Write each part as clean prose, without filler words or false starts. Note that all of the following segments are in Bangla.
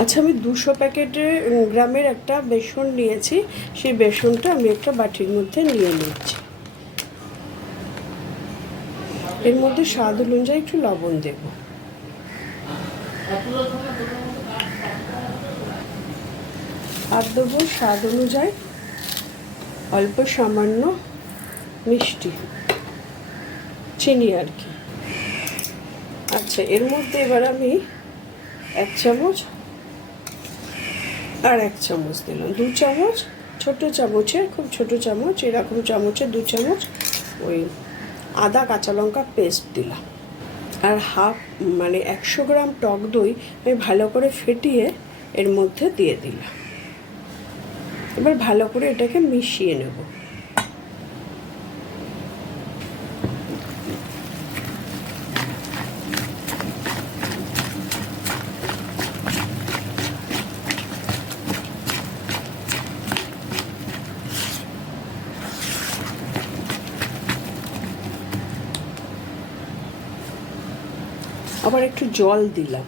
আচ্ছা, আমি 200 প্যাকেটের গ্রামের একটা বেসন নিয়েছি। সেই বেসনটা আমি একটা বাটির মধ্যে নিয়ে নিচ্ছি। এর মধ্যে স্বাদ অনুযায়ী একটু লবণ দেব। আর দেবো স্বাদ অনুযায়ী অল্প সামান্য মিষ্টি, চিনি আর কি। আচ্ছা, এর মধ্যে এবার আমি 1 চামচ আর 1 চামচ দিলাম, 2 চামচ ছোট চামচের, খুব ছোট চামচ, এরকম চামচের 2 চামচ ওই আদা কাঁচা লঙ্কা পেস্ট দিলাম। আর মানে 100 গ্রাম টক দই আমি ভালো করে ফেটিয়ে এর মধ্যে দিয়ে দিলাম। এবার ভালো করে এটাকে মিশিয়ে নেব। আবার একটু জল দিলাম।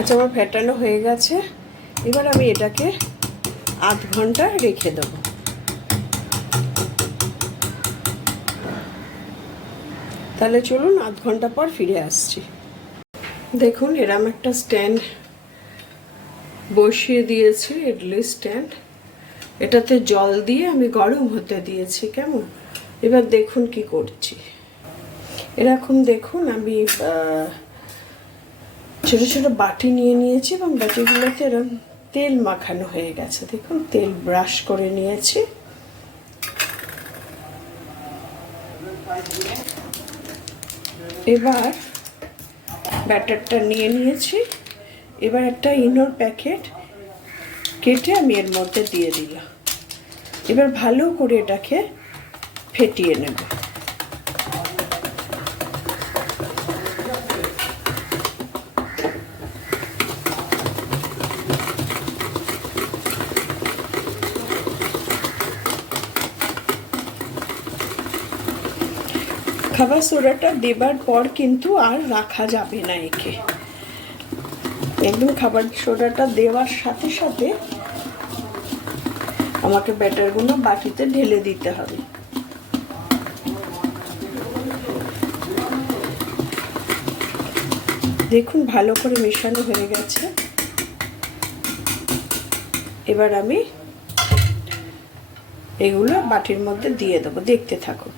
আচ্ছা, আমার ফেটানো হয়ে গেছে। এবার আমি এটাকে আধ ঘন্টা রেখে দেবো। তাহলে চলুন আধ ঘন্টা পর ফিরে আসছি। দেখুন, এরম একটা স্ট্যান্ড বসিয়ে দিয়েছি, ইডলি স্ট্যান্ড। এটাতে জল দিয়ে আমি গরম হতে দিয়েছি। কেমন? এবার দেখুন কি করছি। এরকম দেখুন, আমি ছোটো ছোটো বাটি নিয়ে নিয়েছি এবং বাটিগুলোতে এরকম তেল মাখানো হয়ে গেছে। দেখুন, তেল ব্রাশ করে নিয়েছি। এবার ব্যাটারটা নিয়ে নিয়েছি। এবার একটা ইনোর প্যাকেট কেটে আমি এর মধ্যে দিয়ে দিলাম। এবার ভালো করে এটাকে ফেটিয়ে নেব। খাবার সোডাটা দেবার পর কিন্তু আর রাখা যাবে না একে। একদম খাবার সোডাটা দেওয়ার সাথে সাথে আমাকে ব্যাটারগুলো বাটিতে ঢেলে দিতে হবে। দেখুন, ভালো করে মেশানো হয়ে গেছে। এবার আমি এগুলো বাটির মধ্যে দিয়ে দেবো। দেখতে থাকুন।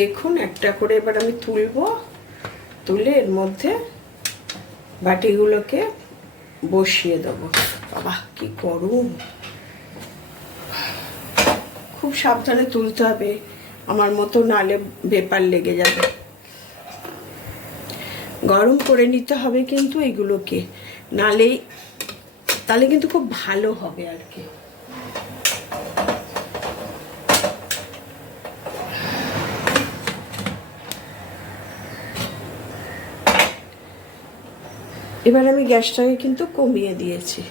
দেখুন, একটা করে এবার আমি তুলে এর মধ্যে বাটিগুলোকে বসিয়ে দেবো। বাবা, কি গরম! খুব সাবধানে তুলতে হবে, আমার মতো নালে ভেপার লেগে যাবে। গরম করে নিতে হবে কিন্তু এগুলোকে, নালেই তাহলে কিন্তু খুব ভালো হবে আর কি। এবার আমি গ্যাসটাকে কিন্তু কমিয়ে দিয়েছি।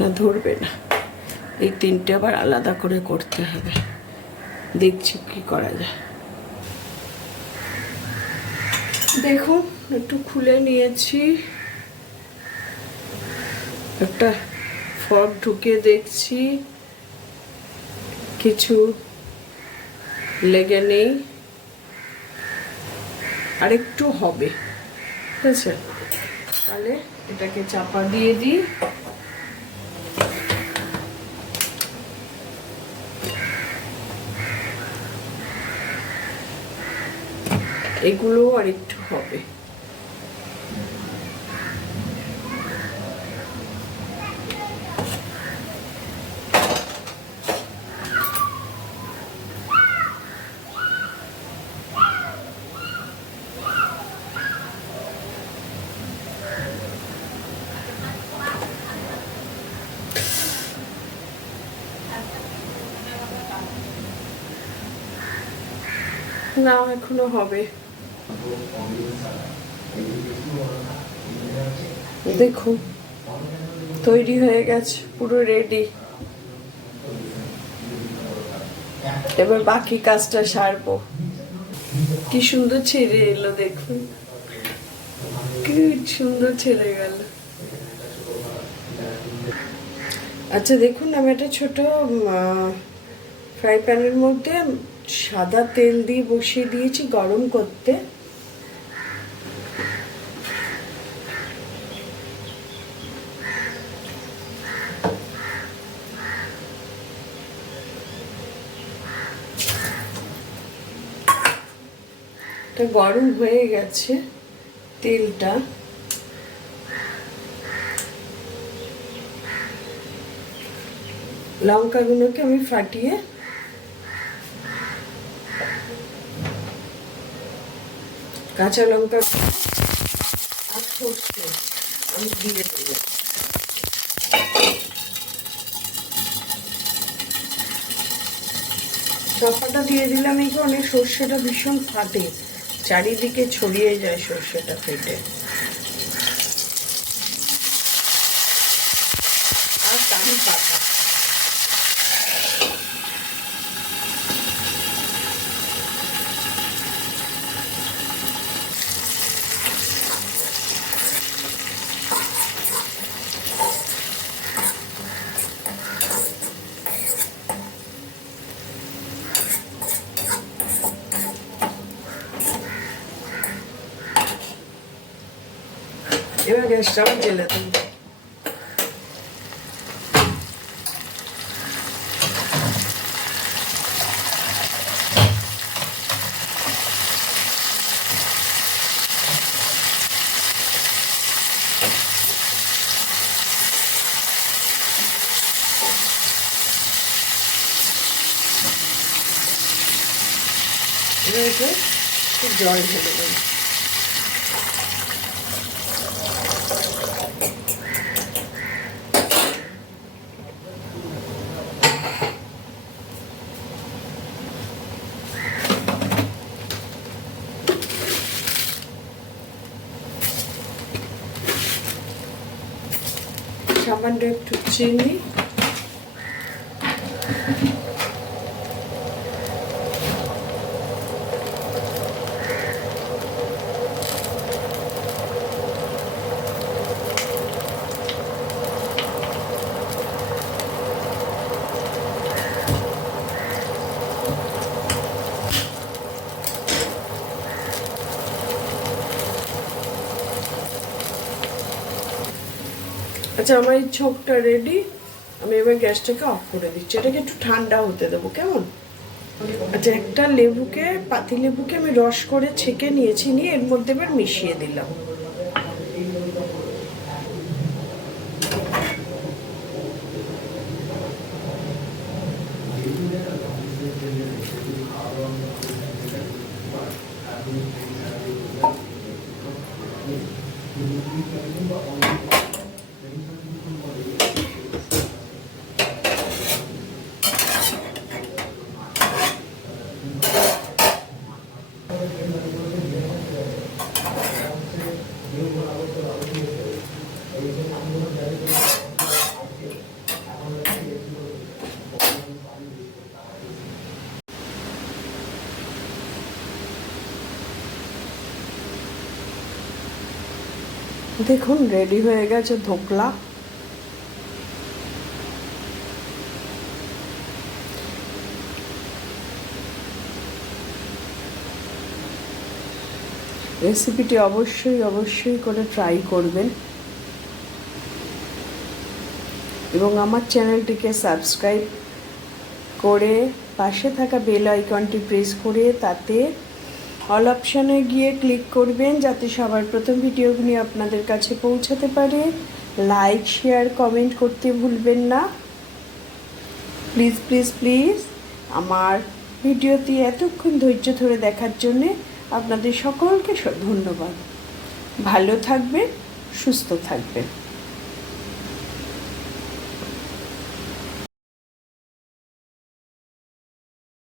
না ধরবে না, এই তিনটে আবার আলাদা করে করতে হবে। দেখছি কি করা যায়। দেখুন একটু খুলে নিয়েছি, একটা ফর্ক ঢুকিয়ে দেখছি, কিছু লেগে নেই, আর একটু হবে, ঠিক আছে? তাহলে এটাকে চাপা দিয়ে দিই। এগুলো আর একটু হবে। না এখনো হবে। দেখুন তৈরি হয়ে গেছে, পুরো রেডি। এবার বাকি কাজটা সারবো। কি সুন্দর ছেড়ে এলো, দেখুন কি সুন্দর ছেড়ে গেল। আচ্ছা দেখুন, আমি একটা ছোট ফ্রাই প্যানের মধ্যে সাদা তেল দিয়ে বসিয়ে দিয়েছি গরম করতে। এটা গরম হয়ে গেছে তেলটা। লঙ্কাগুলোকে আমি ফাটিয়ে কাঁচা লঙ্কা আর সর্ষে আমি দিয়ে দেব। চাপাটা দিয়ে দিলাম, এই কারণে সর্ষেটা ভীষণ ফাটে, চারিদিকে ছড়িয়ে যায় সর্ষেটা ফেটে। আর কারি পাতা, এবার গ্যাসটাও জেলে দেবো। এবার একটু জল ঢেলে দেবো। সামান্য একটু চিনি, আচ্ছা আমার এই ছোপটা রেডি। আমি এবার গ্যাসটাকে অফ করে দিচ্ছি, এটাকে একটু ঠান্ডা হতে দেবো, কেমন? আচ্ছা একটা লেবুকে, পাতি লেবুকে আমি রস করে ছেঁকে নিয়েছি, নিয়ে এর মধ্যে এবার মিশিয়ে দিলাম। দেখুন রেডি হয়ে গেছে ধোকলা। রেসিপিটি অবশ্যই করে ট্রাই করবেন এবং আমার চ্যানেলটিকে সাবস্ক্রাইব করে পাশে থাকা বেল আইকনটি প্রেস করে তাতে অল অপশানে গিয়ে ক্লিক করবেন যাতে সবার প্রথম ভিডিওগুলি আপনাদের কাছে পৌঁছাতে পারে। লাইক শেয়ার কমেন্ট করতে ভুলবেন না। প্লিজ আমার ভিডিওটি এতক্ষণ ধৈর্য ধরে দেখার জন্যে আপনাদের সকলকে ধন্যবাদ। ভালো থাকবেন, সুস্থ থাকবেন।